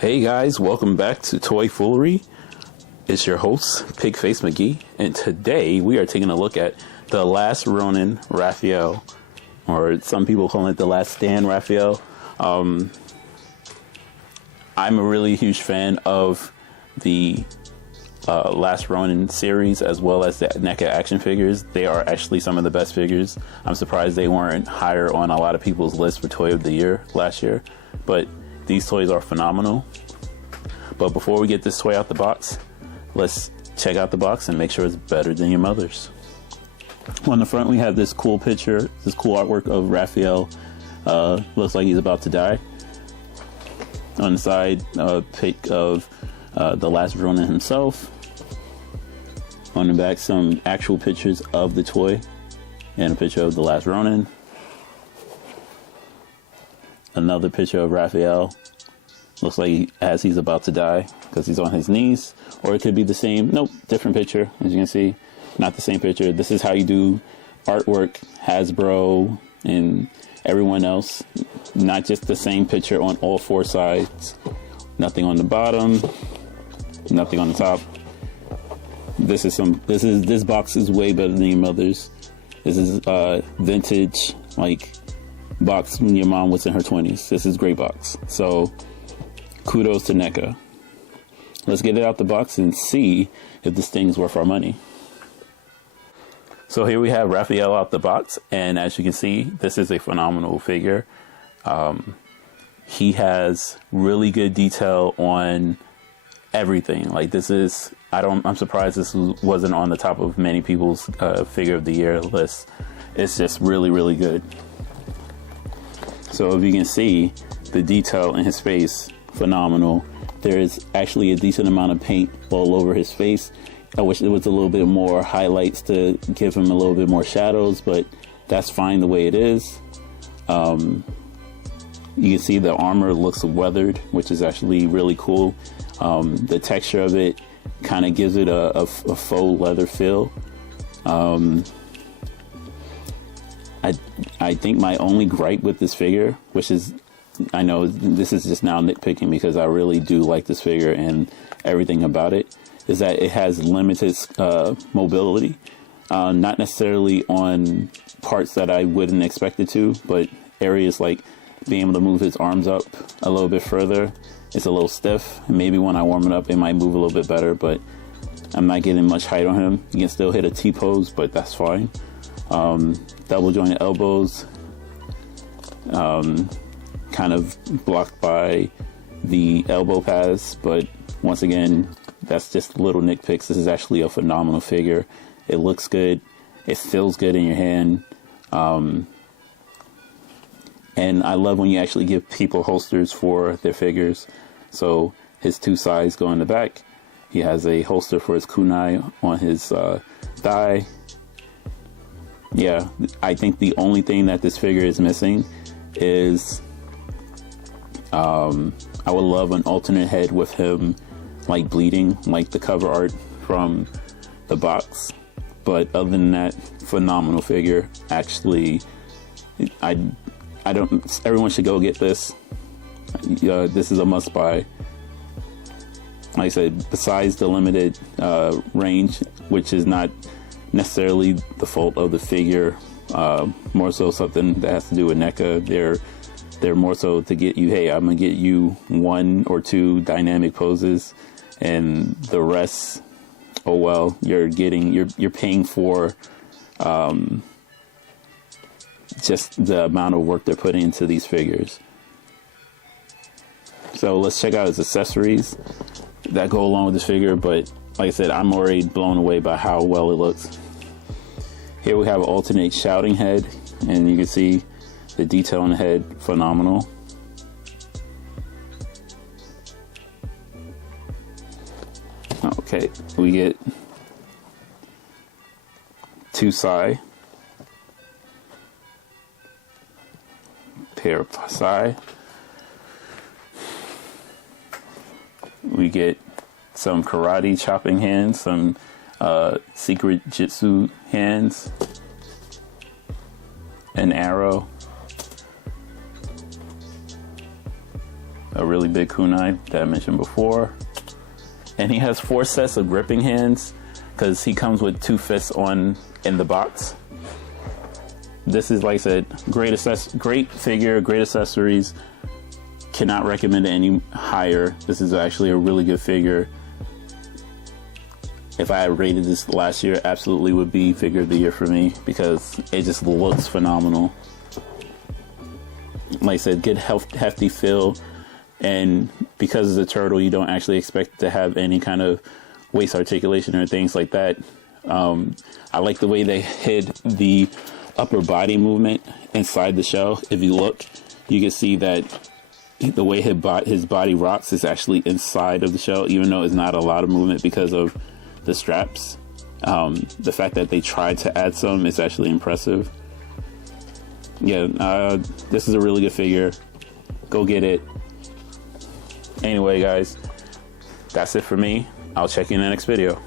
Hey guys, welcome back to Toy Foolery. It's your host, Pigface McGee, and today we are taking a look at The Last Ronin Raphael, or some people call it The Last Stand Raphael. I'm a really huge fan of the Last Ronin series, as well as the Neca action figures. They are actually some of the best figures. I'm surprised they weren't higher on a lot of people's list for Toy of the Year last year, but these toys are phenomenal. But before we get this toy out the box, let's check out the box and make sure it's better than your mother's. On the front, we have this cool picture, this cool artwork of Raphael. Looks like he's about to die. On the side, a pic of the Last Ronin himself. On the back, some actual pictures of the toy and a picture of the Last Ronin. Another picture of Raphael. Looks like as he's about to die because he's on his knees. Or it could be the same. Nope, different picture. As you can see, not the same picture. This is how you do artwork, Hasbro and everyone else. Not just the same picture on all four sides. Nothing on the bottom. Nothing on the top. This box is way better than your mother's. This is vintage, like box when your mom was in her 20s. This is great box. So kudos to Neca. Let's get it out the box and see if this thing is worth our money. So here we have Raphael out the box, and as you can see, this is a phenomenal figure. He has really good detail on everything. Like I'm surprised this wasn't on the top of many people's figure of the year list. It's just really, really good. So if you can see the detail in his face, phenomenal. There is actually a decent amount of paint all over his face. I wish there was a little bit more highlights to give him a little bit more shadows, but that's fine the way it is. You can see the armor looks weathered, which is actually really cool. The texture of it kind of gives it a faux leather feel. I think my only gripe with this figure, which is, I know this is just now nitpicking because I really do like this figure and everything about it, is that it has limited mobility. Not necessarily on parts that I wouldn't expect it to, but areas like being able to move his arms up a little bit further. It's a little stiff. Maybe when I warm it up, it might move a little bit better, but I'm not getting much height on him. You can still hit a T-pose, but that's fine. Double jointed elbows, kind of blocked by the elbow pads, but once again, that's just little nitpicks. This is actually a phenomenal figure. It looks good. It feels good in your hand. And I love when you actually give people holsters for their figures. So his two sides go in the back. He has a holster for his kunai on his thigh. Yeah, I think the only thing that this figure is missing is I would love an alternate head with him like bleeding, like the cover art from the box. But other than that, phenomenal figure. Actually, everyone should go get this. This is a must buy. Like I said, besides the limited range, which is not necessarily the fault of the figure, more so something that has to do with NECA. They're more so to get you, hey, I'm gonna get you one or two dynamic poses, and the rest, oh well, you're paying for just the amount of work they're putting into these figures. So let's check out his accessories that go along with this figure. But like I said, I'm already blown away by how well it looks. Here we have an alternate shouting head, and you can see the detail on the head, phenomenal. Okay, we get two sai, pair of sai. We get some karate chopping hands, some secret jitsu hands, an arrow, a really big kunai that I mentioned before. And he has 4 sets of gripping hands because he comes with 2 fists in the box. This is, like I said, great figure, great accessories. Cannot recommend it any higher. This is actually a really good figure. If I had rated this last year, absolutely would be figure of the year for me because it just looks phenomenal. Like I said, good hefty feel, and because it's a turtle, you don't actually expect to have any kind of waist articulation or things like that. I like the way they hid the upper body movement inside the shell. If you look, you can see that the way his body rocks is actually inside of the shell, even though it's not a lot of movement because of the straps. The fact that they tried to add some is actually impressive. Yeah, this is a really good figure. Go get it. Anyway, guys, that's it for me. I'll check you in the next video.